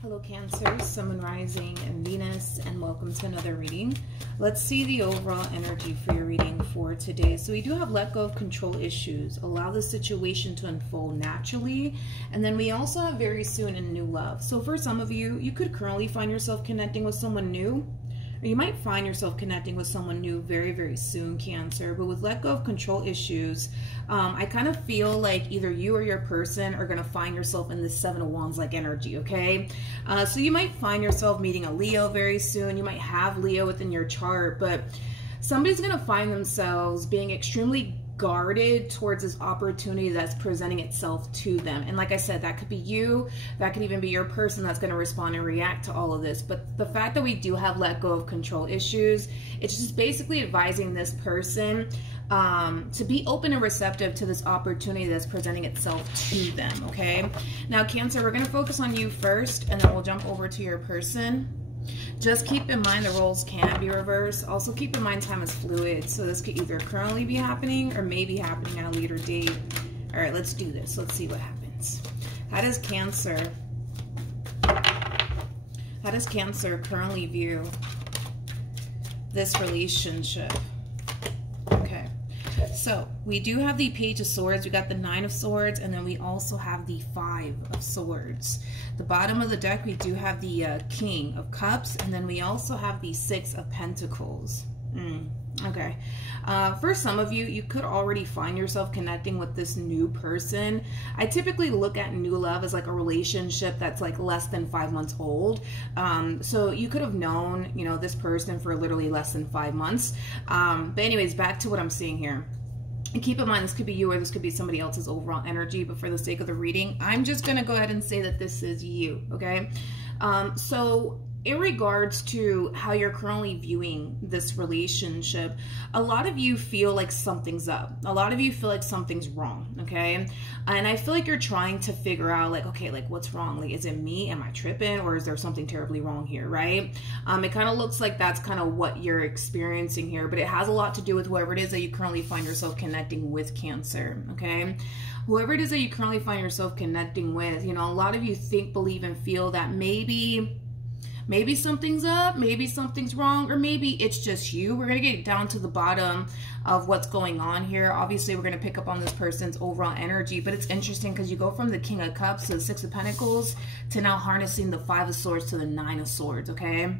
Hello Cancer, Sun, Moon, Rising, and Venus, and welcome to another reading. Let's see the overall energy for your reading for today. So we do have let go of control issues, allow the situation to unfold naturally, and then we also have very soon a new love. So for some of you, you could currently find yourself connecting with someone new, or you might find yourself connecting with someone new very, very soon, Cancer. But with let go of control issues, I kind of feel like either you or your person are going to find yourself in this Seven of Wands like energy, okay? So you might find yourself meeting a Leo very soon. You might have Leo within your chart, but somebody's going to find themselves being extremely guarded towards this opportunity that's presenting itself to them. And like I said, that could be you, that could even be your person that's going to respond and react to all of this. But the fact that we do have let go of control issues, it's just basically advising this person to be open and receptive to this opportunity that's presenting itself to them, okay? Now, Cancer, we're going to focus on you first, and then we'll jump over to your person. Just keep in mind the roles can be reversed. Also keep in mind time is fluid. So this could either currently be happening or may be happening at a later date. All right, let's do this. Let's see what happens. How does Cancer currently view this relationship? Okay. So we do have the Page of Swords, we got the Nine of Swords, and then we also have the Five of Swords. The bottom of the deck, we do have the King of Cups, and then we also have the Six of Pentacles. Okay. For some of you, you could already find yourself connecting with this new person. I typically look at new love as like a relationship that's like less than 5 months old. So you could have known, you know, this person for literally less than 5 months. But anyways, back to what I'm seeing here. And keep in mind, this could be you or this could be somebody else's overall energy, but for the sake of the reading, I'm just going to go ahead and say that this is you, okay? So in regards to how you're currently viewing this relationship, a lot of you feel like something's up. A lot of you feel like something's wrong, okay? And I feel like you're trying to figure out like, okay, like what's wrong? Like, is it me? Am I tripping? Or is there something terribly wrong here, right? It kind of looks like that's kind of what you're experiencing here, but it has a lot to do with whoever it is that you currently find yourself connecting with, Cancer, okay? Whoever it is that you currently find yourself connecting with, you know, a lot of you think, believe, and feel that maybe something's up, maybe something's wrong, or maybe it's just you. We're going to get down to the bottom of what's going on here. Obviously, we're going to pick up on this person's overall energy, but it's interesting because you go from the King of Cups to the Six of Pentacles to now harnessing the Five of Swords to the Nine of Swords, okay?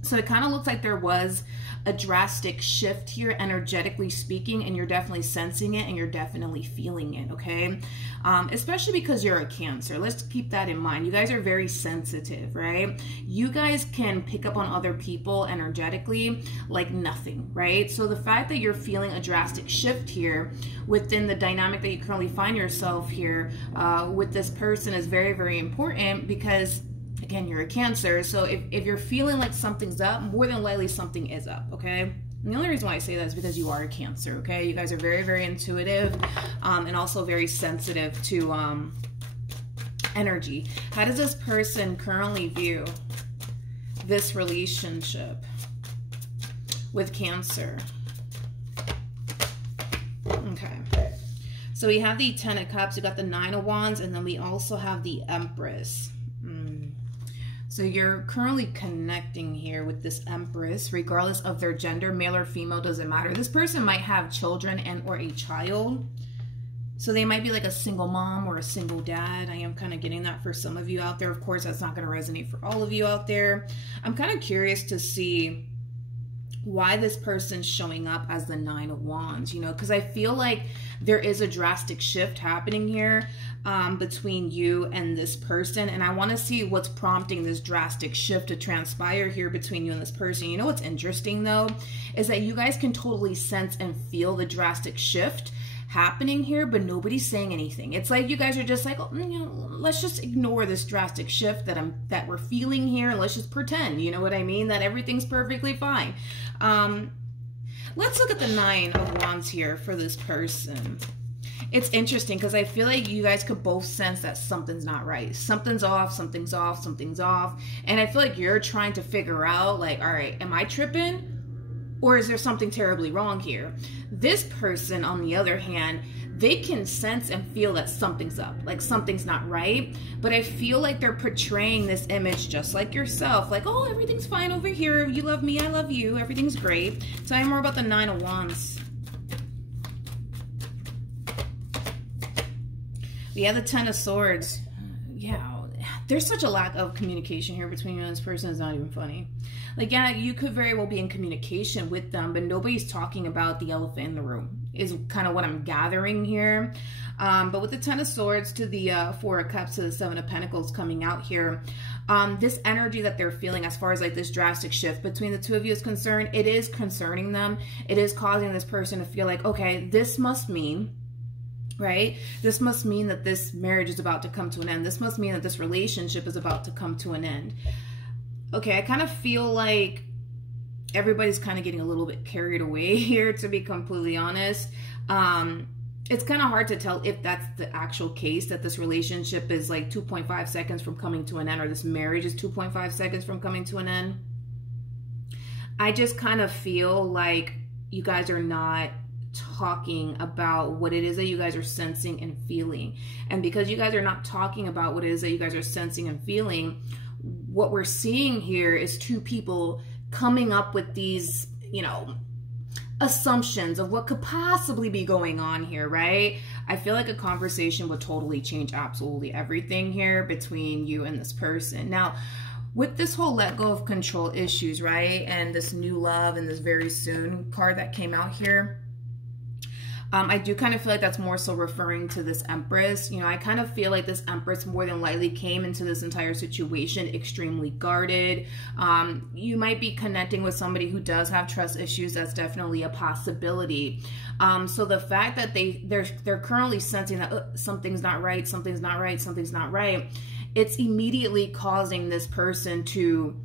So it kind of looks like there was a drastic shift here, energetically speaking, and you're definitely sensing it and you're definitely feeling it, okay? Especially because you're a Cancer. Let's keep that in mind. You guys are very sensitive, right? You guys can pick up on other people energetically like nothing, right? So the fact that you're feeling a drastic shift here within the dynamic that you currently find yourself here with this person is very, very important because again, you're a Cancer, so if you're feeling like something's up, more than likely something is up, okay? And the only reason why I say that is because you are a Cancer, okay? You guys are very, very intuitive and also very sensitive to energy. How does this person currently view this relationship with Cancer? Okay. So we have the Ten of Cups, we got the Nine of Wands, and then we also have the Empress. So you're currently connecting here with this Empress, regardless of their gender, male or female, doesn't matter. This person might have children and or a child. So they might be like a single mom or a single dad. I am kind of getting that for some of you out there. Of course, that's not going to resonate for all of you out there. I'm kind of curious to see why this person's showing up as the Nine of Wands, you know, because I feel like there is a drastic shift happening here between you and this person, and I want to see what's prompting this drastic shift to transpire here between you and this person. You know what's interesting though is that you guys can totally sense and feel the drastic shift happening here, but nobody's saying anything. It's like you guys are just like, oh, you know, let's just ignore this drastic shift that we're feeling here. Let's just pretend, you know what I mean, that everything's perfectly fine. Let's look at the Nine of Wands here for this person. It's interesting because I feel like you guys could both sense that something's not right. Something's off, something's off, something's off. And I feel like you're trying to figure out like, all right, am I tripping? Or is there something terribly wrong here? This person, on the other hand, they can sense and feel that something's up, like something's not right. But I feel like they're portraying this image just like yourself, like, oh, everything's fine over here. You love me, I love you. Everything's great. Tell me more about the Nine of Wands. We have the Ten of Swords. Yeah, there's such a lack of communication here between you and this person. It's not even funny. Like, yeah, you could very well be in communication with them, but nobody's talking about the elephant in the room, is kind of what I'm gathering here. But with the Ten of Swords to the Four of Cups to the Seven of Pentacles coming out here, this energy that they're feeling as far as like this drastic shift between the two of you is concerned, it is concerning them. It is causing this person to feel like, okay, this must mean, right? This must mean that this marriage is about to come to an end. This must mean that this relationship is about to come to an end. Okay, I kind of feel like everybody's kind of getting a little bit carried away here, to be completely honest. It's kind of hard to tell if that's the actual case, that this relationship is like 2.5 seconds from coming to an end, or this marriage is 2.5 seconds from coming to an end. I just kind of feel like you guys are not talking about what it is that you guys are sensing and feeling. And because you guys are not talking about what it is that you guys are sensing and feeling, what we're seeing here is two people coming up with these, you know, assumptions of what could possibly be going on here, right? I feel like a conversation would totally change absolutely everything here between you and this person. Now, with this whole let go of control issues, right? And this new love and this very soon card that came out here, I do kind of feel like that's more so referring to this Empress. You know, I kind of feel like this Empress more than likely came into this entire situation extremely guarded. You might be connecting with somebody who does have trust issues. That's definitely a possibility. So the fact that they're currently sensing that something's not right, something's not right, something's not right, it's immediately causing this person to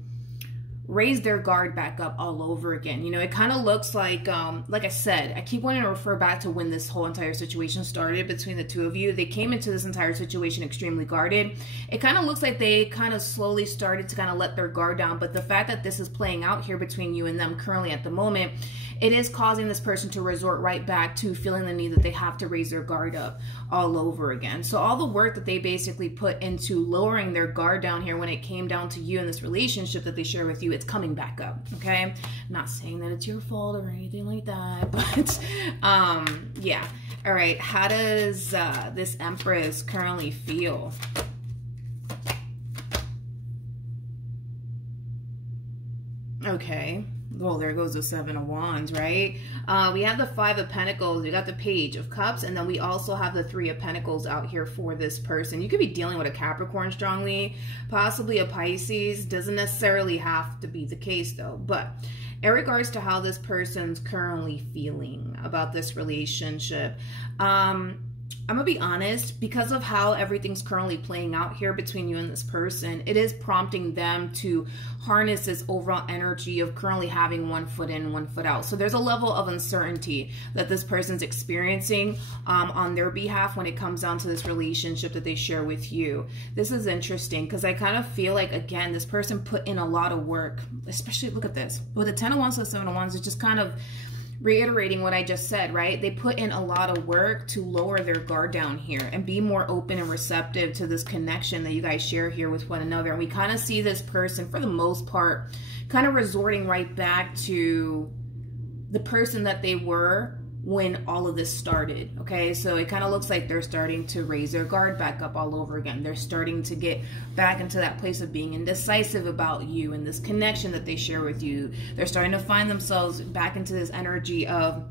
raise their guard back up all over again. You know, it kind of looks like I said, I keep wanting to refer back to when this whole entire situation started between the two of you. They came into this entire situation extremely guarded. It kind of looks like they kind of slowly started to kind of let their guard down. But the fact that this is playing out here between you and them currently at the moment, it is causing this person to resort right back to feeling the need that they have to raise their guard up all over again. So all the work that they basically put into lowering their guard down here when it came down to you and this relationship that they share with you, it's coming back up, okay? I'm not saying that it's your fault or anything like that, but yeah. All right, how does this Empress currently feel? Okay. Well, there goes the Seven of Wands, right? We have the Five of Pentacles. We got the Page of Cups. And then we also have the Three of Pentacles out here for this person. You could be dealing with a Capricorn strongly, possibly a Pisces. Doesn't necessarily have to be the case, though. But in regards to how this person's currently feeling about this relationship, I'm gonna be honest, because of how everything's currently playing out here between you and this person, it is prompting them to harness this overall energy of currently having one foot in, one foot out. So there's a level of uncertainty that this person's experiencing on their behalf when it comes down to this relationship that they share with you. This is interesting because I kind of feel like, again, this person put in a lot of work, especially, look at this. With the Ten of Wands to the Seven of Wands, it's just kind of reiterating what I just said, right? They put in a lot of work to lower their guard down here and be more open and receptive to this connection that you guys share here with one another. And we kind of see this person, for the most part, kind of resorting right back to the person that they were when all of this started, okay? So it kind of looks like they're starting to raise their guard back up all over again. They're starting to get back into that place of being indecisive about you and this connection that they share with you. They're starting to find themselves back into this energy of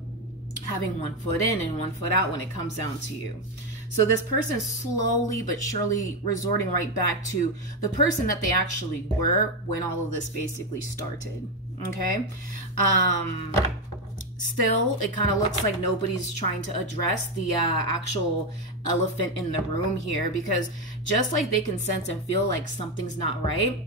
having one foot in and one foot out when it comes down to you. So this person is slowly but surely resorting right back to the person that they actually were when all of this basically started, okay? Still, it kind of looks like nobody's trying to address the actual elephant in the room here, because just like they can sense and feel like something's not right,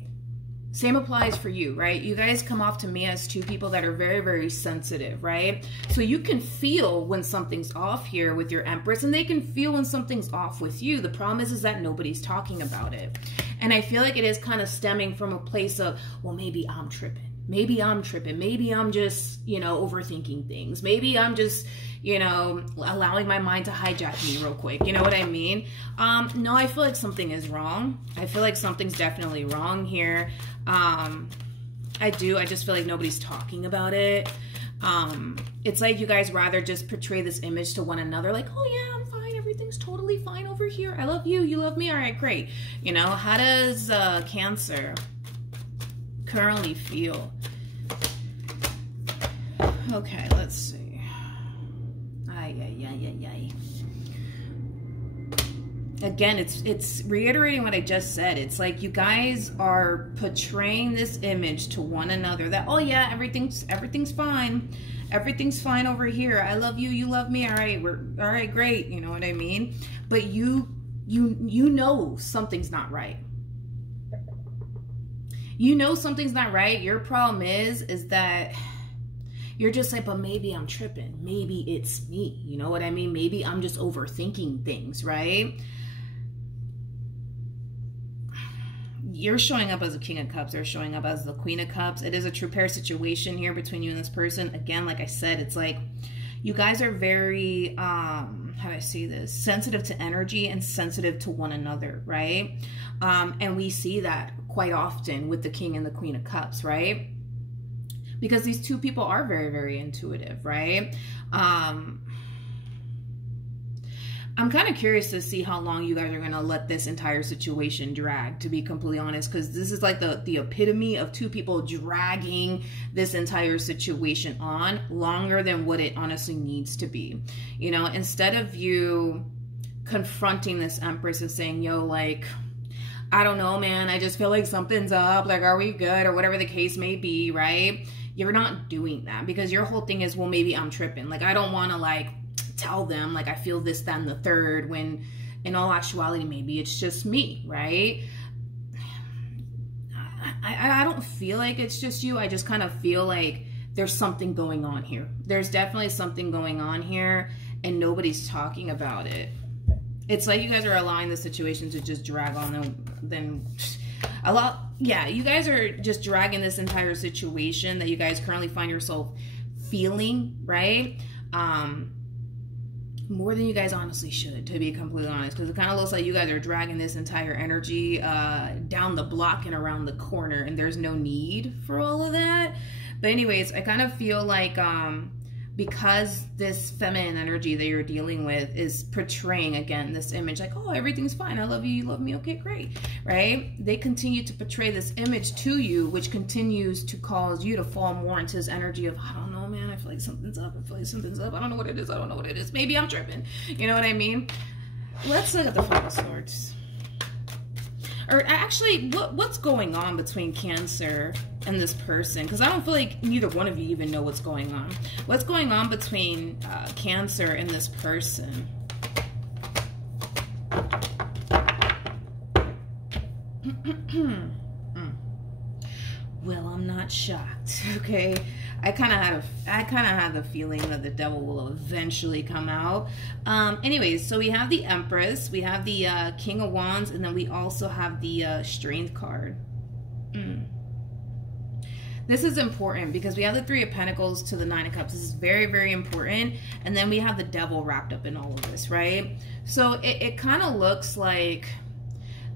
same applies for you, right? You guys come off to me as two people that are very, very sensitive, right? So you can feel when something's off here with your Empress, and they can feel when something's off with you. The problem is that nobody's talking about it. And I feel like it is kind of stemming from a place of, well, maybe I'm tripping. Maybe I'm tripping. Maybe I'm just, you know, overthinking things. Maybe I'm just, you know, allowing my mind to hijack me real quick. You know what I mean? No, I feel like something is wrong. I feel like something's definitely wrong here. I just feel like nobody's talking about it. It's like you guys rather just portray this image to one another, like, oh yeah, I'm fine, everything's totally fine over here. I love you, you love me, all right, great. You know, how does Cancer currently feel? Okay, let's see. Again, it's reiterating what I just said. It's like you guys are portraying this image to one another that, oh yeah, everything's fine. Everything's fine over here. I love you, you love me. All right, great. You know what I mean? But you know something's not right. You know something's not right. Your problem is that you're just like, but maybe I'm tripping. Maybe it's me. You know what I mean? Maybe I'm just overthinking things, right? You're showing up as a King of Cups. They're showing up as the Queen of Cups. It is a true pair situation here between you and this person. Again, like I said, it's like you guys are very, how do I say this? Sensitive to energy and sensitive to one another, right? And we see that quite often with the King and the Queen of Cups, right? Because these two people are very, very intuitive, right? I'm kind of curious to see how long you guys are going to let this entire situation drag, to be completely honest, because this is like the epitome of two people dragging this entire situation on longer than what it honestly needs to be. You know, instead of you confronting this Empress and saying, yo, like, I don't know, man, I just feel like something's up, like, are we good, or whatever the case may be, right? You're not doing that because your whole thing is, well, maybe I'm tripping. Like, I don't want to, like, tell them, like, I feel this, that, and the third, when in all actuality, maybe it's just me, right? I don't feel like it's just you. I just kind of feel like there's something going on here. There's definitely something going on here, and nobody's talking about it. It's like you guys are allowing the situation to just drag on, then a lot. Yeah, you guys are just dragging this entire situation that you guys currently find yourself feeling, right? More than you guys honestly should, to be completely honest, because it kind of looks like you guys are dragging this entire energy down the block and around the corner, and there's no need for all of that. But anyways, I kind of feel like because this feminine energy that you're dealing with is portraying, again, this image like, oh, everything's fine, I love you, you love me, okay, great, right? They continue to portray this image to you, which continues to cause you to fall more into this energy of, I don't know, man, I feel like something's up, I feel like something's up, I don't know what it is, I don't know what it is, maybe I'm tripping, you know what I mean? Let's look at the Five of Swords. Or actually, what's going on between Cancer and this person? Because I don't feel like neither one of you even know what's going on. What's going on between Cancer and this person? Well, I'm not shocked, okay? I kind of had the feeling that the devil will eventually come out. Anyways, so we have the Empress, we have the King of Wands, and then we also have the Strength card. This is important because we have the Three of Pentacles to the Nine of Cups. This is very, very important. And then we have the devil wrapped up in all of this, right? So it kind of looks like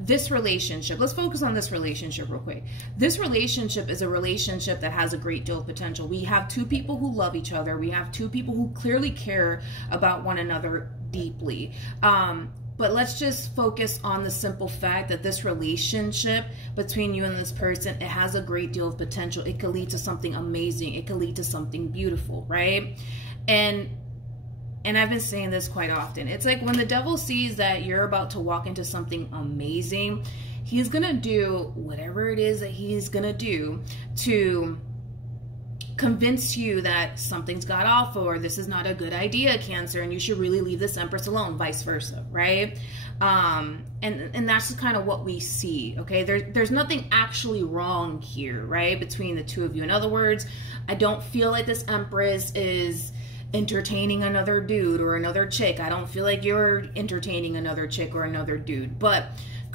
this relationship, let's focus on this relationship real quick. This relationship is a relationship that has a great deal of potential. We have two people who love each other. We have two people who clearly care about one another deeply. But let's just focus on the simple fact that this relationship between you and this person, it has a great deal of potential. It could lead to something amazing. It could lead to something beautiful, right? And I've been saying this quite often. It's like when the devil sees that you're about to walk into something amazing, he's going to do whatever it is that he's going to do to convince you that something's got off, or this is not a good idea, Cancer, and you should really leave this Empress alone, vice versa, right? And that's kind of what we see, okay? There's nothing actually wrong here, right, between the two of you. In other words, I don't feel like this Empress is entertaining another dude or another chick. I don't feel like you're entertaining another chick or another dude. But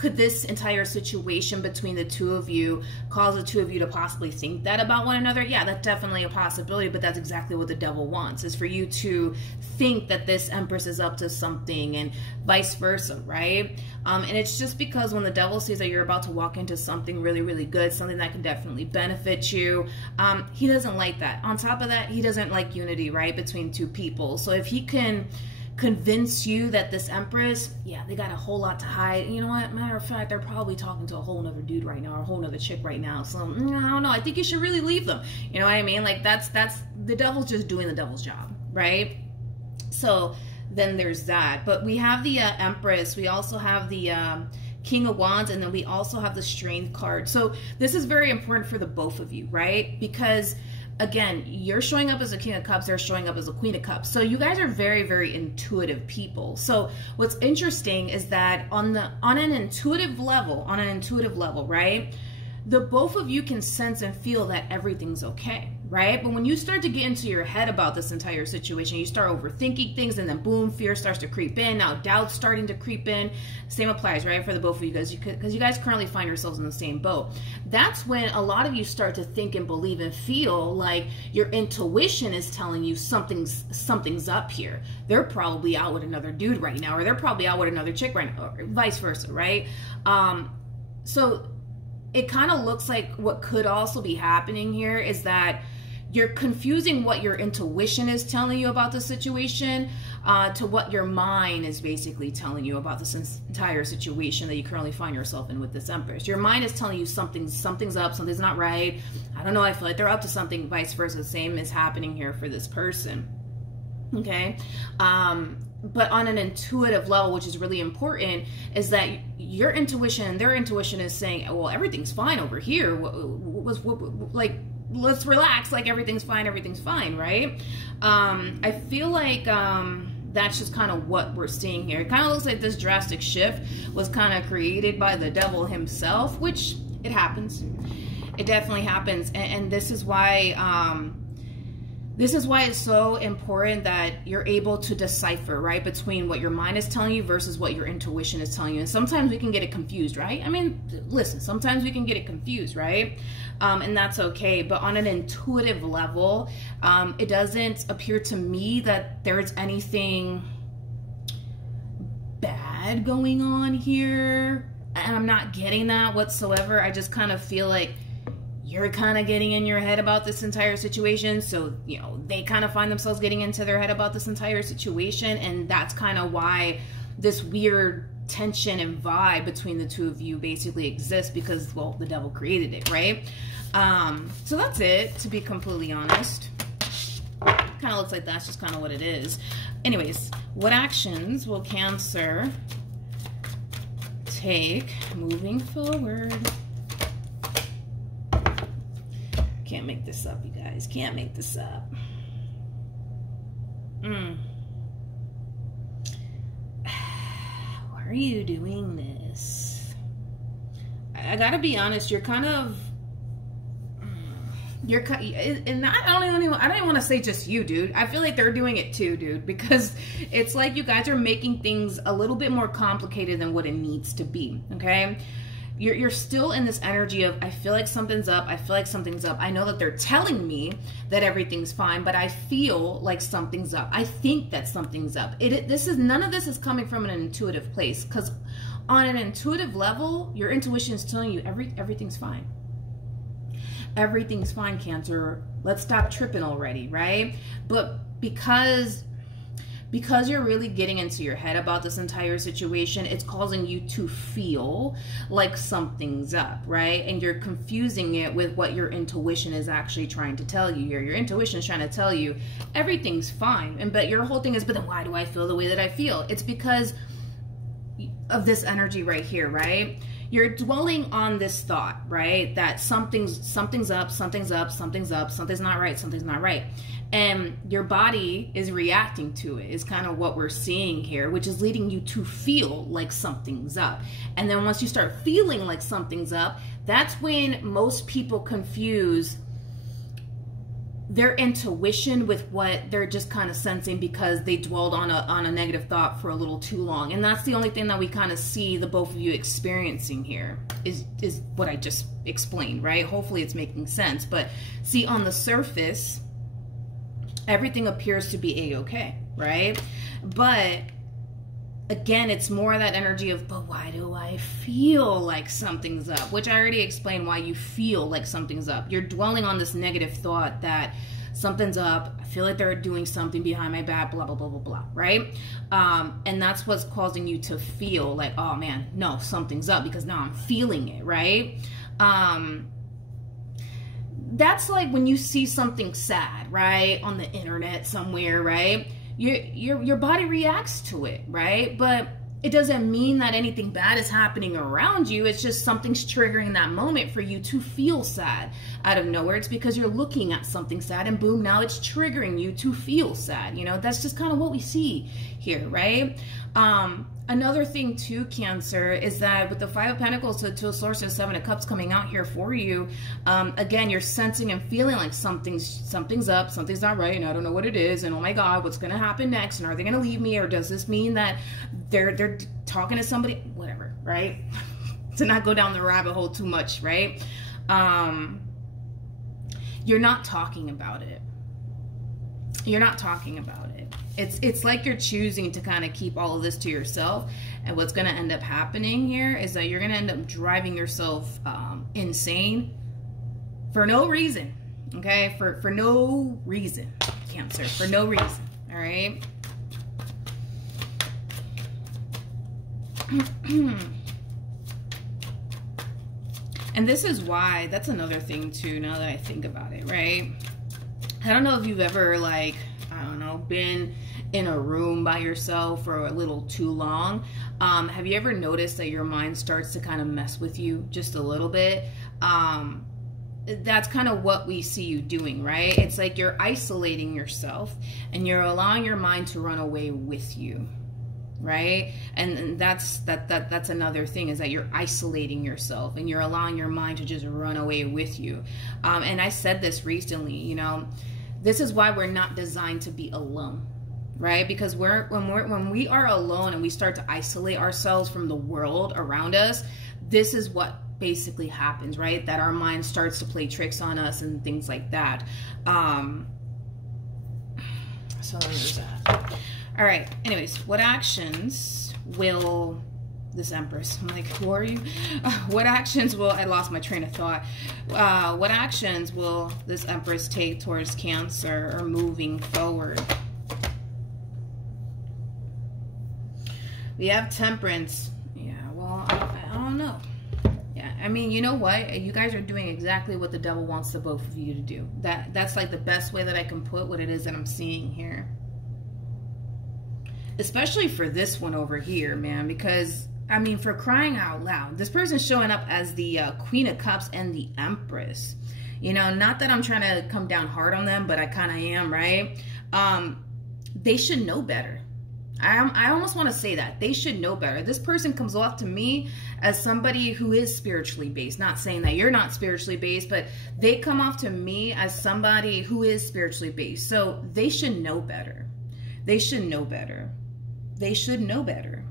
could this entire situation between the two of you cause the two of you to possibly think that about one another? Yeah, that's definitely a possibility, but that's exactly what the devil wants, is for you to think that this Empress is up to something and vice versa, right? And it's just because when the devil sees that you're about to walk into something really, really good, something that can definitely benefit you, he doesn't like that. On top of that, he doesn't like unity, right, between two people. So if he can convince you that this Empress, yeah, they got a whole lot to hide. You know what? Matter of fact, they're probably talking to a whole nother dude right now, or a whole nother chick right now. So I don't know. I think you should really leave them. You know what I mean? Like that's the devil's just doing the devil's job, right? So then there's that. But we have the Empress. We also have the King of Wands, and then we also have the Strength card. So this is very important for the both of you, right? Because again, you're showing up as a King of Cups, they're showing up as a Queen of Cups. So you guys are very, very intuitive people. So what's interesting is that on an intuitive level, right, the both of you can sense and feel that everything's okay, right? But when you start to get into your head about this entire situation, you start overthinking things, and then boom, fear starts to creep in. Now doubt's starting to creep in. Same applies, right, for the both of you guys, because you guys currently find yourselves in the same boat. That's when a lot of you start to think and believe and feel like your intuition is telling you something's up here. They're probably out with another dude right now, or they're probably out with another chick right now, or vice versa, right? So it kind of looks like what could also be happening here is that you're confusing what your intuition is telling you about the situation to what your mind is basically telling you about this entire situation that you currently find yourself in with this Empress. Your mind is telling you something's up, something's not right. I don't know, I feel like they're up to something, vice versa. The same is happening here for this person, okay? But on an intuitive level, which is really important, is that your intuition, their intuition is saying, well, everything's fine over here. Like, let's relax, like everything's fine, right? I feel like that's just kind of what we're seeing here. It kind of looks like this drastic shift was kind of created by the devil himself, which it happens. It definitely happens. And this is why it's so important that you're able to decipher, right, between what your mind is telling you versus what your intuition is telling you. And sometimes we can get it confused, right? I mean, listen, sometimes we can get it confused, right? And that's okay. But on an intuitive level, it doesn't appear to me that there's anything bad going on here. And I'm not getting that whatsoever. I just kind of feel like you're kind of getting in your head about this entire situation. So, you know, they kind of find themselves getting into their head about this entire situation. And that's kind of why this weird tension and vibe between the two of you basically exists, because, well, the devil created it, right? So that's it, to be completely honest. Kind of looks like that's just kind of what it is. Anyways, what actions will Cancer take moving forward? Can't make this up, you guys. Can't make this up. Why are you doing this? I gotta be honest, you're kind of... and I don't even want to say just you, dude. I feel like they're doing it too, dude, because it's like you guys are making things a little bit more complicated than what it needs to be, okay? You're still in this energy of, I feel like something's up, I feel like something's up. I know that they're telling me that everything's fine, but I feel like something's up. I think that something's up. None of this is coming from an intuitive place, because on an intuitive level, your intuition is telling you everything's fine. Everything's fine, Cancer. Let's stop tripping already, right? But because you're really getting into your head about this entire situation, it's causing you to feel like something's up, right? And you're confusing it with what your intuition is actually trying to tell you here. Your intuition is trying to tell you everything's fine. But your whole thing is, but then why do I feel the way that I feel? It's because of this energy right here, right? You're dwelling on this thought, right? That something's up, something's not right. And your body is reacting to it, is kind of what we're seeing here, which is leading you to feel like something's up. And then once you start feeling like something's up, that's when most people confuse their intuition with what they're just kind of sensing because they dwelled on a negative thought for a little too long. And that's the only thing that we kind of see the both of you experiencing here is what I just explained, right? Hopefully it's making sense. But see, on the surface, everything appears to be a-okay, right? But again, it's more that energy of, but why do I feel like something's up? Which I already explained why you feel like something's up. You're dwelling on this negative thought that something's up. I feel like they're doing something behind my back, blah, blah, blah, blah, blah, right? And that's what's causing you to feel like, oh man, no, something's up, because now I'm feeling it, right? That's like when you see something sad, right? On the internet somewhere, right? Your body reacts to it, right? But it doesn't mean that anything bad is happening around you. It's just something's triggering that moment for you to feel sad out of nowhere. It's because you're looking at something sad and boom, now it's triggering you to feel sad. You know, that's just kind of what we see here, right? Another thing too, Cancer, is that with the Five of Pentacles to Two of Swords and Seven of Cups coming out here for you, again, you're sensing and feeling like something's up, something's not right, and I don't know what it is, and oh my God, what's going to happen next, and are they going to leave me, or does this mean that they're talking to somebody, whatever, right? To not go down the rabbit hole too much, right? You're not talking about it. You're not talking about it. It's like you're choosing to kind of keep all of this to yourself, and what's going to end up happening here is that you're going to end up driving yourself insane for no reason, okay? For no reason, Cancer, for no reason, all right? And this is why, that's another thing too, now that I think about it, right? I don't know if you've ever, like, I don't know, been in a room by yourself for a little too long. Have you ever noticed that your mind starts to kind of mess with you just a little bit? That's kind of what we see you doing, right? It's like you're isolating yourself and you're allowing your mind to run away with you, right? And that's another thing, is that you're isolating yourself and you're allowing your mind to just run away with you. And I said this recently, you know, this is why we're not designed to be alone, right? Because when we are alone and we start to isolate ourselves from the world around us, this is what basically happens, right? That our mind starts to play tricks on us and things like that. So there's that. All right. Anyways, what actions will this Empress? I'm like, who are you? What actions will, I lost my train of thought. What actions will this Empress take towards Cancer or moving forward? We have Temperance. Yeah, well, I don't know. Yeah, I mean, you know what? You guys are doing exactly what the devil wants the both of you to do. That's like the best way that I can put what it is that I'm seeing here. Especially for this one over here, man, because, I mean, for crying out loud, this person's showing up as the Queen of Cups and the Empress. You know, not that I'm trying to come down hard on them, but I kind of am, right? They should know better. I almost want to say that. They should know better. This person comes off to me as somebody who is spiritually based. Not saying that you're not spiritually based, but they come off to me as somebody who is spiritually based. So they should know better. They should know better. They should know better.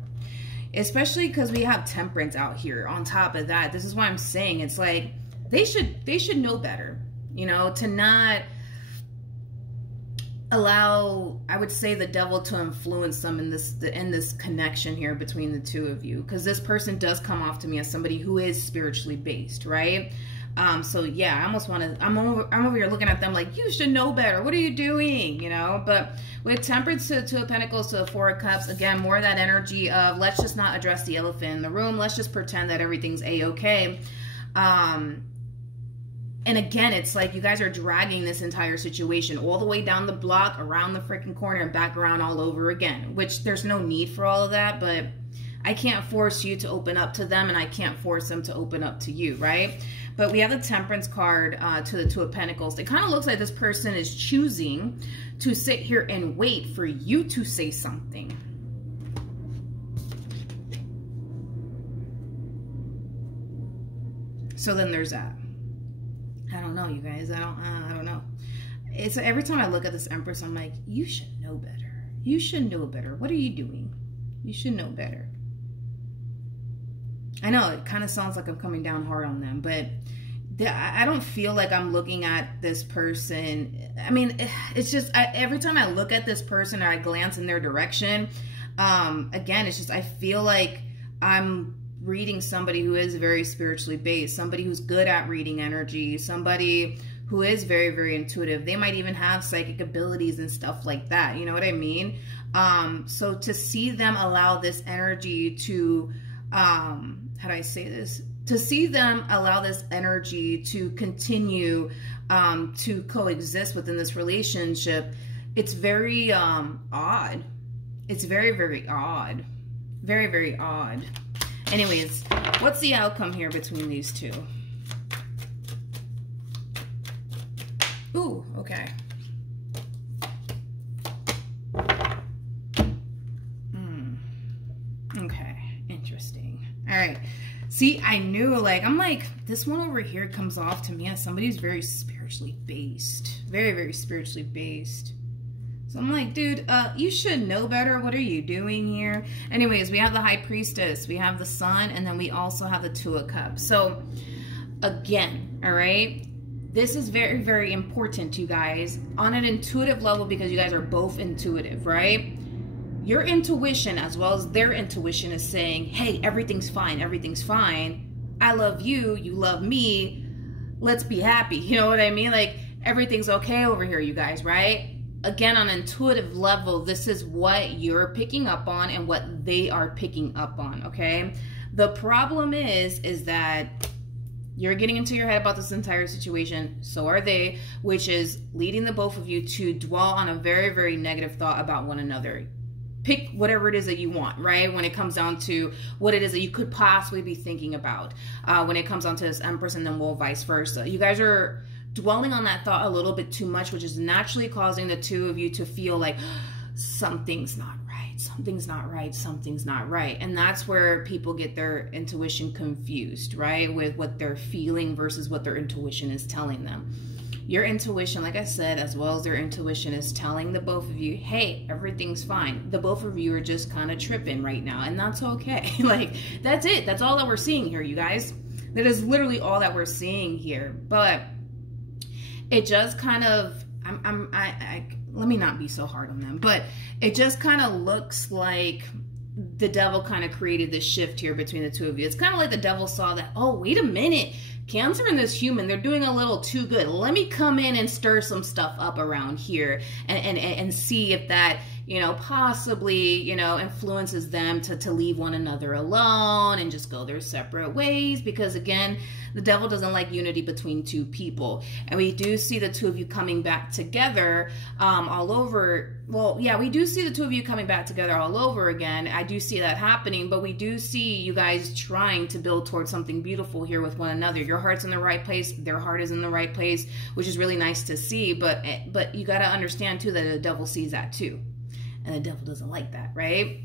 Especially because we have Temperance out here on top of that. This is why I'm saying it's like they should know better, you know, to not allow, I would say, the devil to influence them in this connection here between the two of you, because this person does come off to me as somebody who is spiritually based, right? So yeah, I almost want to, I'm over here looking at them like, you should know better. What are you doing? You know, but with Temperance to Two of Pentacles to the Four of Cups, again, more of that energy of let's just not address the elephant in the room. Let's just pretend that everything's a-okay. And again, it's like you guys are dragging this entire situation all the way down the block, around the freaking corner, and back around all over again, which there's no need for all of that, but I can't force you to open up to them, and I can't force them to open up to you, right? But we have the Temperance card to the Two of Pentacles. It kind of looks like this person is choosing to sit here and wait for you to say something. So then there's that. I don't know, you guys. I don't know. it's every time I look at this Empress, I'm like, you should know better. You should know better. What are you doing? You should know better. I know it kind of sounds like I'm coming down hard on them, but I don't feel like I'm looking at this person. I mean, it's just, every time I look at this person or I glance in their direction, again, it's just, I feel like I'm reading somebody who is very spiritually based, somebody who's good at reading energy, somebody who is very, very intuitive. They might even have psychic abilities and stuff like that. You know what I mean? So to see them allow this energy to, how do I say this? To see them allow this energy to continue to coexist within this relationship, it's very odd. It's very, very odd. Very, very odd. Anyways, what's the outcome here between these two? Ooh, okay. Okay, interesting. All right. See, I knew, like, I'm like, this one over here comes off to me as somebody who's very spiritually based. Very, very spiritually based. So I'm like, dude, you should know better. What are you doing here? Anyways, we have the High Priestess, we have the Sun, and then we also have the Two of Cups. So, again, all right, this is very, very important, you guys, on an intuitive level, because you guys are both intuitive, right? Your intuition as well as their intuition is saying, hey, everything's fine. Everything's fine. I love you. You love me. Let's be happy. You know what I mean? Like, everything's okay over here, you guys, right? Again, on an intuitive level, this is what you're picking up on and what they are picking up on, okay? The problem is that you're getting into your head about this entire situation. So are they, which is leading the both of you to dwell on a very, very negative thought about one another. Pick whatever it is that you want, right? When it comes down to what it is that you could possibly be thinking about. When it comes down to this Empress, and then well, vice versa. You guys are dwelling on that thought a little bit too much, which is naturally causing the two of you to feel like something's not right, something's not right, something's not right. And that's where people get their intuition confused, right? With what they're feeling versus what their intuition is telling them. Your intuition, like I said, as well as their intuition, is telling the both of you, hey, everything's fine. The both of you are just kind of tripping right now, and that's okay. Like, that's it. That's all that we're seeing here, you guys. That is literally all that we're seeing here. But it just kind of, let me not be so hard on them, but it just kind of looks like the devil kind of created this shift here between the two of you. It's kind of like the devil saw that, oh, wait a minute, Cancer and this human, they're doing a little too good. Let me come in and stir some stuff up around here and see if that, you know, possibly, you know, influences them to leave one another alone and just go their separate ways. Because again, the devil doesn't like unity between two people. And we do see the two of you coming back together all over. Well, yeah, we do see the two of you coming back together all over again. I do see that happening, but we do see you guys trying to build towards something beautiful here with one another. Your heart's in the right place. Their heart is in the right place, which is really nice to see. But you got to understand too that the devil sees that too. And the devil doesn't like that, right?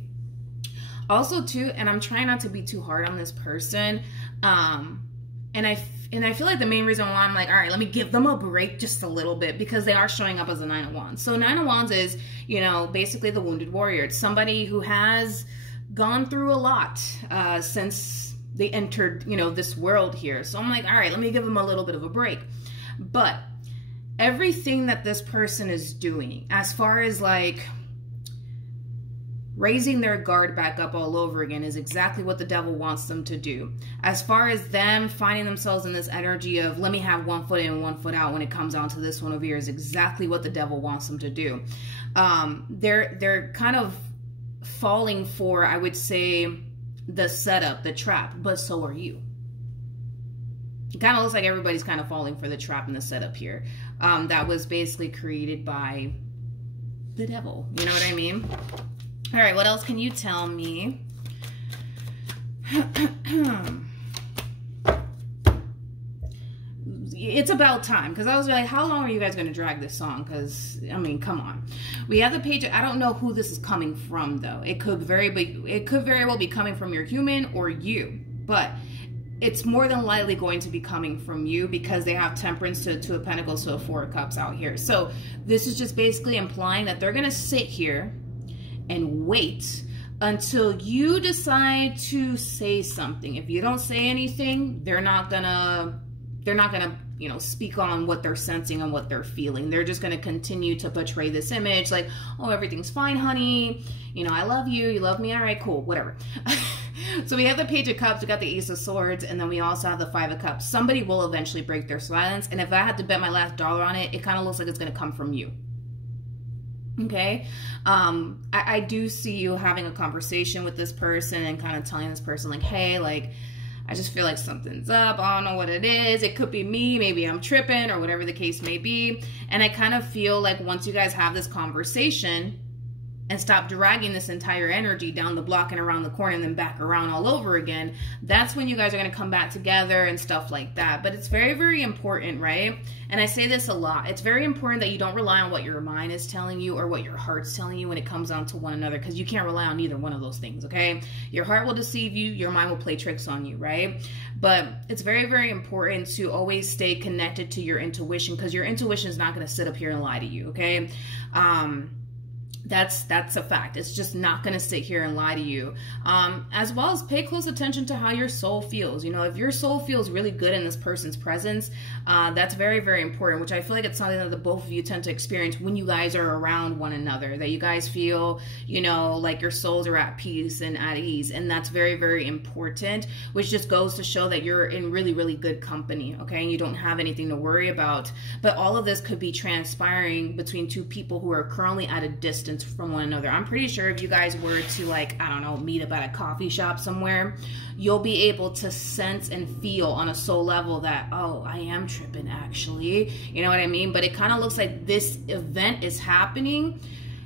Also too, and I'm trying not to be too hard on this person. And I feel like the main reason why I'm like, all right, let me give them a break just a little bit, because they are showing up as a Nine of Wands. So Nine of Wands is, you know, basically the wounded warrior. It's somebody who has gone through a lot since they entered, you know, this world here. So I'm like, all right, let me give them a little bit of a break. But everything that this person is doing, as far as like raising their guard back up all over again, is exactly what the devil wants them to do. As far as them finding themselves in this energy of let me have one foot in, one foot out when it comes down to this one over here, is exactly what the devil wants them to do. They're kind of falling for, I would say, the setup, the trap, but so are you. It kind of looks like everybody's kind of falling for the trap and the setup here. That was basically created by the devil. You know what I mean? All right, what else can you tell me? It's about time, because I was like, how long are you guys going to drag this song? Because, I mean, come on. We have the page. I don't know who this is coming from, though. It could very well be coming from your human or you. But it's more than likely going to be coming from you because they have Temperance to Two of Pentacles to a Four of Cups out here. So this is just basically implying that they're going to sit here and wait until you decide to say something. If you don't say anything, they're not gonna, you know, speak on what they're sensing and what they're feeling. They're just gonna continue to portray this image like, oh, everything's fine, honey. You know, I love you. You love me. All right, cool, whatever. So we have the Page of Cups, we got the Ace of Swords, and then we also have the Five of Cups. Somebody will eventually break their silence, and if I had to bet my last dollar on it, it kind of looks like it's gonna come from you. Okay, I do see you having a conversation with this person and kind of telling this person like, hey, like, I just feel like something's up. I don't know what it is. It could be me. Maybe I'm tripping or whatever the case may be. And I kind of feel like once you guys have this conversation and stop dragging this entire energy down the block and around the corner and then back around all over again, that's when you guys are going to come back together and stuff like that. But it's very, very important, right? And I say this a lot. It's very important that you don't rely on what your mind is telling you or what your heart's telling you when it comes down to one another, because you can't rely on either one of those things, okay? Your heart will deceive you. Your mind will play tricks on you, right? But it's very, very important to always stay connected to your intuition, because your intuition is not going to sit up here and lie to you, okay? That's a fact. It's just not going to sit here and lie to you. As well as pay close attention to how your soul feels. You know, if your soul feels really good in this person's presence, that's very, very important, which I feel like it's something that the both of you tend to experience when you guys are around one another, that you guys feel, you know, like your souls are at peace and at ease. And that's very, very important, which just goes to show that you're in really, really good company, okay? And you don't have anything to worry about. But all of this could be transpiring between two people who are currently at a distance from one another. I'm pretty sure if you guys were to, like, I don't know, meet up at a coffee shop somewhere, you'll be able to sense and feel on a soul level that, oh, I am tripping actually. You know what I mean? But it kind of looks like this event is happening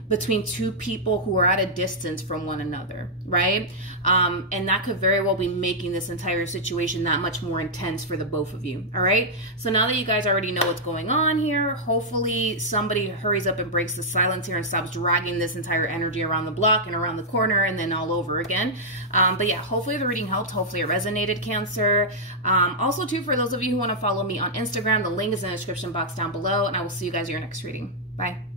between two people who are at a distance from one another, right? And that could very well be making this entire situation that much more intense for the both of you, all right? So now that you guys already know what's going on here, hopefully somebody hurries up and breaks the silence here and stops dragging this entire energy around the block and around the corner and then all over again. But yeah, hopefully the reading helped. Hopefully it resonated, Cancer. Also, too, for those of you who want to follow me on Instagram, the link is in the description box down below, and I will see you guys in your next reading. Bye.